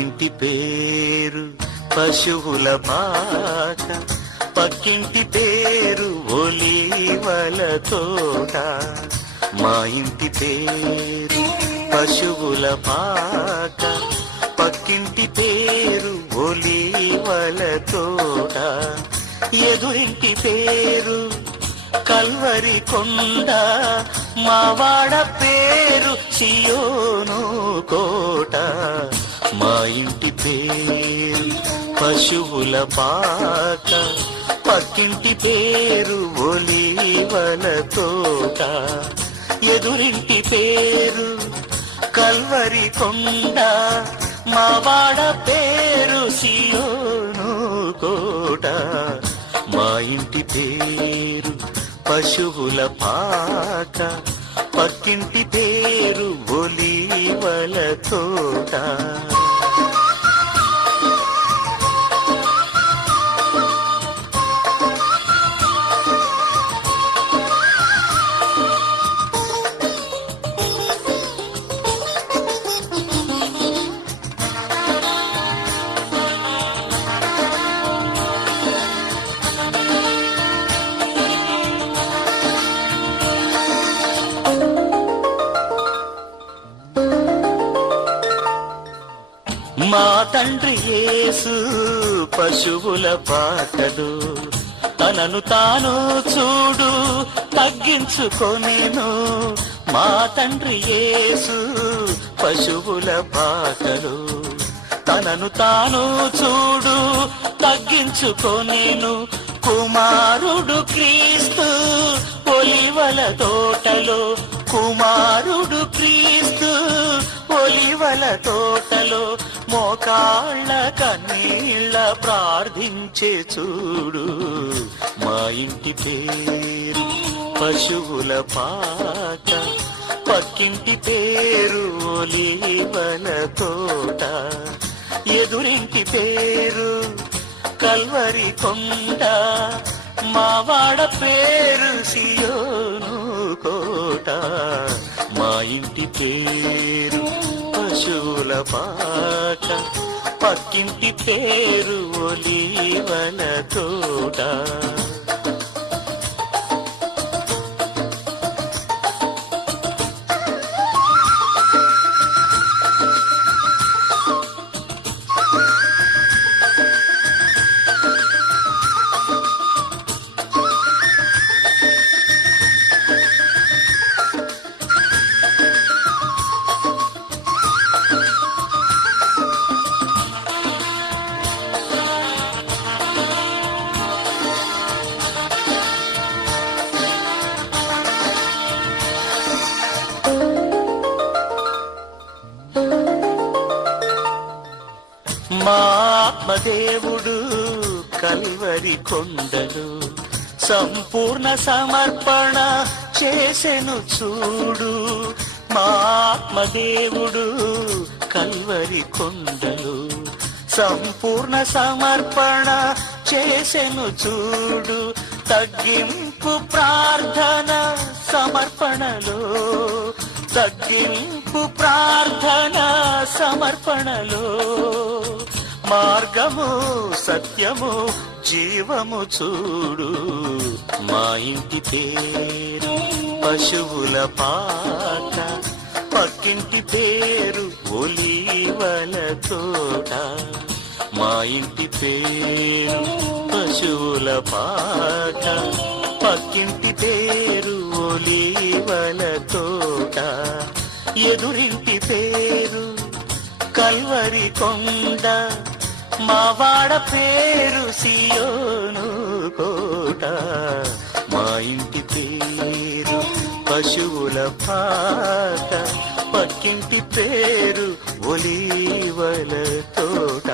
ఇంటి పేరు పశువుల పాక, పక్కింటి పేరు ఒలీవల తోట. మా ఇంటి పేరు పశువుల పాక, పక్కింటి పేరు ఒలీవల తోట. ఎదురింటి పేరు కల్వరి కొండ, మావాడ పేరు సియోను కోట. మా ఇంటి పేరు పశువుల పాక, పక్కింటి పేరు ఒలీవల తోట. ఎదురింటి పేరు కల్వరి కొండ, మావాడ పేరు సియోను కోట. మా ఇంటి పేరు పశువుల పాక, పక్కింటి పేరు ఒలీవల తోట. మా తండ్రి యేసు పశువుల పాకడు, తనను తాను చూడు తగ్గించుకొనెను. మా తండ్రి యేసు పశువుల పాకడు, తనను తాను చూడు తగ్గించుకొనెను. కుమారుడు క్రీస్తు ఒలీవల తోటలో, కుమారుడు క్రీస్తు ఒలీవల తోటలో. మోకాళ్ళ కన్నీళ్ళ ప్రార్థించే చూడు. మా ఇంటి పేరు పశువుల పాక, పక్కింటి పేరు ఒలీవల తోట. ఎదురింటి పేరు కల్వరి కొండ, మావాడ పేరు సియోను కోట. మా ఇంటి పేరు పశువుల పాక, పక్కింటి పేరు ఒలీవల తోట. మా ఆత్మదేవుడు కల్వరి కొండలు సంపూర్ణ సమర్పణ చేసెను చూడు. మా ఆత్మదేవుడు కల్వరి కొండలు సంపూర్ణ సమర్పణ చేసెను చూడు. తగ్గింపు ప్రార్థన సమర్పణలో, తగ్గింపు ప్రార్థన సమర్పణలో. మార్గము సత్యము జీవము చూడు. మా ఇంటి పేరు పశువుల పాక, పక్కింటి పేరు ఒలీవల తోట. మా ఇంటి పేరు పశువుల పాక, పక్కింటి పేరు ఒలీవల తోట. ఎదురింటి పేరు కల్వరి కొండ, మావాడ పేరు సియోను కోట. మా ఇంటి పేరు పశువుల పాక, పక్కింటి పేరు ఒలీవల తోట.